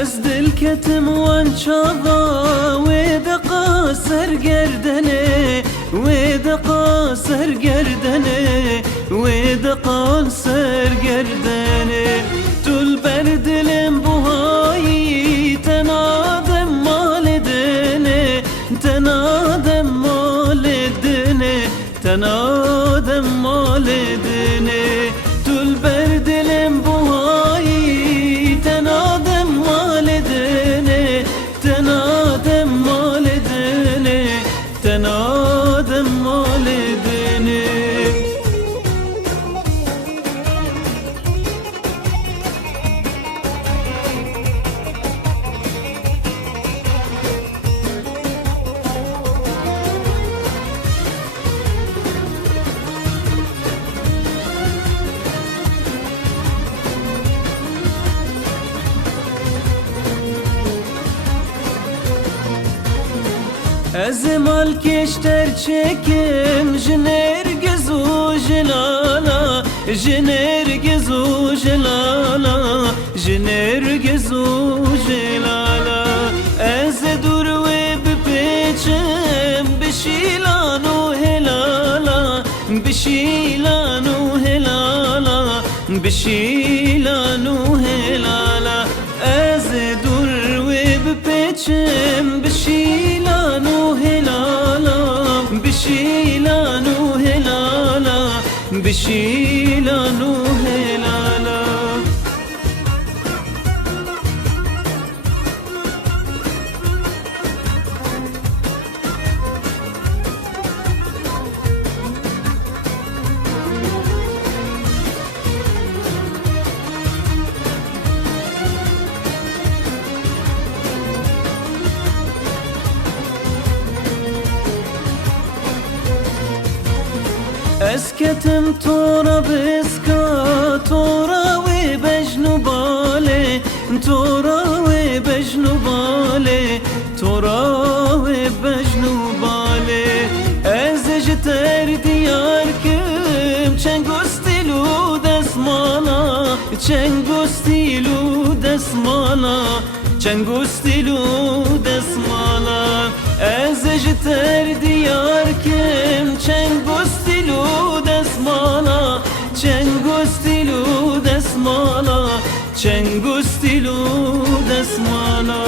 از دل کتم وان چاوا و دقا سرگردنه و دقا سرگردنه و دقا سرگردنه طول بر دلم بوهایی تنادم مال دنه تنادم مال دنه تنادم مال دنه طول بر دلم بوهایی تنادم مال دنه تنادم مال دنه تنادم مال دنه از مال کشتر چکم جنرگز و جلالا جنرگز و جلالا جنرگز و جلالا از دور و بپیچم بشیلان و هلالا بشیلان و هلالا بشیلان و هلالا از دور و بپیچم بشیلان و هلالا بشیلان و هلالا بشیلان و هلالا اسكتم تورا بسكا تورا وبجنو بالي تورا وبجنو بالي تورا وبجنو بالي ازجتر دياركم چنگوستيلو دسمالا چنگوستيلو دسمالا چنگوستيلو دسمالا ازجتر دياركم چنگوستيلو دسمالا چنگوستيلو دسمالا چنگوستيلو دسمالا